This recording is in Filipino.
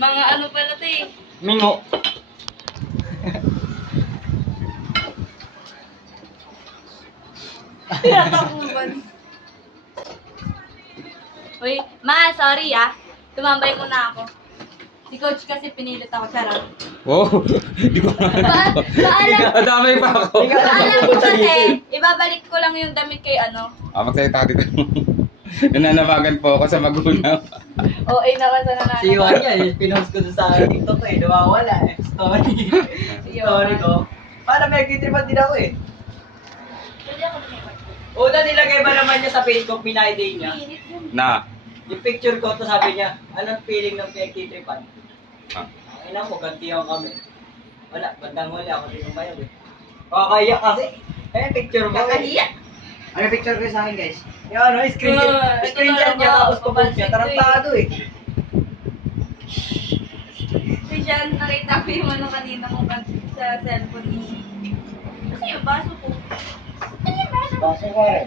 Mga ano pala to eh. Mingo. Tinatakbuhan. Uy, ma, sorry ah. Tumambay muna ako. Si coach kasi pinilit ako, charot. Wow. Hindi ko Paalam, Adamay pa ako. paalam ko kasi, ibabalik ko lang yung damit kay ano. Magsalita dito. Nananabagan po ako sa magulang. O, ay naman sa nananaw. Si Juan yan, pinost ko doon sa TikTok eh, nawawala eh. Story. Story ko. Para may nagtitripan din ako eh. Pwede ako lumipat. Una nilagay ba naman niya sa Facebook, pinay-day niya. Pinit yun. Na. Yung picture ko, to sabi niya, anong feeling ng pinagtitripan? Ah. Ay na mo, gantihan kami. Wala, bandang huli ako din umayaw eh. Kakaiyak kasi. Eh, picture mo. Kakahiya. Ano yung picture ko sa akin guys? Yung ano, screenshot niya, tapos papost niya, tarantado eh. Si Jan, nakita ko yung ano kanina mo sa cellphone ni... Kasi yung baso ko. Ano yung baso? Baso ko eh.